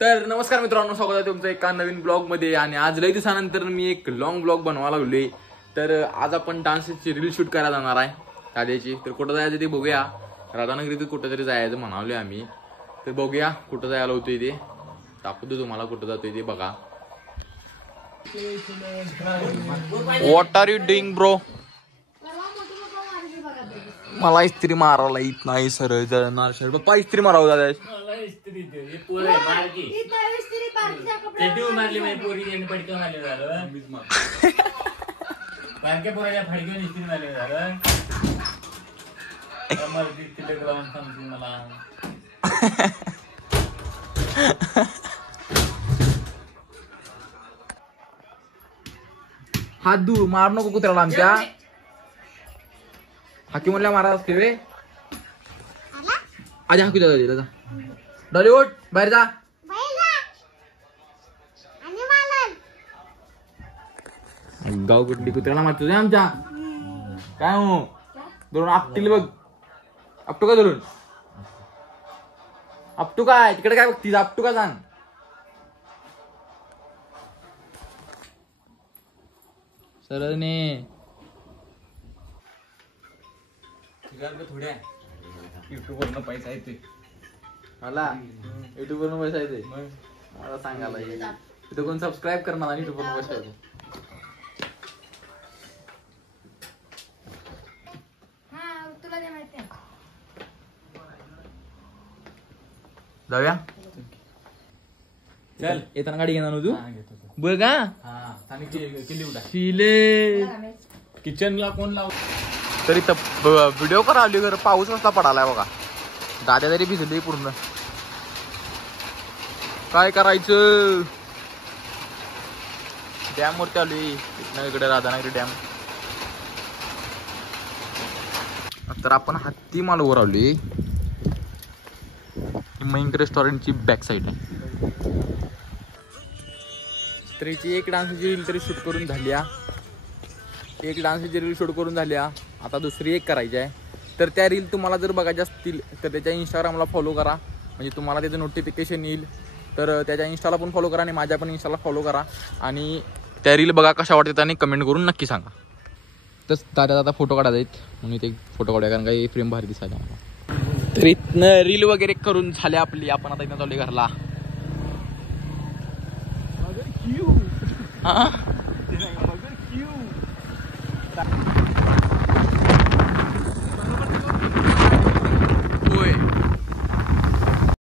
तर नमस्कार मित्रांनो, स्वागत आहे तुमचं एका नवीन ब्लॉग मध्ये. आणि आज लई दिवसानंतर मी एक लॉंग ब्लॉग बनवायला लागलोय. तर आज आपण डान्सची रील शूट करायला जाणार आहे राधेची. तर कुठं जायचं ते बघूया. राधानगरीत कुठं तरी जायचं म्हणालोय आम्ही. तर बघूया कुठं जायला होतोय ते. दाखवतो तुम्हाला कुठं जातोय ते बघा. What are you doing bro? मला इस्त्री मारायला येत नाही सर. जळणार पप्पा इस्त्री मारावं दादा. हात दूर मार नको कुत्र्याला आमच्या. हाकी म्हणल्या मारा असते वे. आधी हाकी दादा डॉली उठ बाहेर जा. गाव कुठली कुत्र्याला मारतो आमच्या. काय हो धरून आपटील बघ. आपटू का धरून? आपटू काय तिकडे काय बघतीस? आपटू का सांग. सरने थोड्या युट्यूब वरनं पैसा येते मला. युट्यूब वरनं पैसा येते मला सांगायला. इथं कोण सबस्क्राईब करणार आणि युट्यूब वरनं पैसा येते. जाऊया चल. येताना गाडी घेणार तू बघ का. किचनला कोण लाव तरी व्हिडिओ करा आली. घर पाऊस नसता पडालाय बघा. दाद्या तरी भिजली पूर्ण. काय करायचं. डॅम वरती आलोय इकडे राधानगरी डॅम. तर आपण हत्ती मालवर आलोय. मयंक रेस्टॉरंटची बॅक साईड आहे. तर हिची एक डान्सची रील तरी शूट करून झाल्या. एक डान्सची रील शूट करून झाल्या. आता दुसरी एक करायची आहे. तर त्या रील तुम्हाला जर बघायच्या असतील तर त्याच्या इंस्टाग्रामला फॉलो करा. म्हणजे तुम्हाला त्याचं नोटिफिकेशन येईल. तर त्याच्या इंस्टाला पण फॉलो करा आणि माझ्या पण इंस्टाला फॉलो करा. आणि त्या रील बघा कशा वाटतात आणि कमेंट करून नक्की सांगा. तर दादा आता फोटो काढायचे आहेत म्हणून ते फोटो काढूया. कारण काही फ्रेम भारी दिसायला मला. तर इथनं रील वगैरे करून झाले आपली. आपण आता इथं चाललोय घरला. हा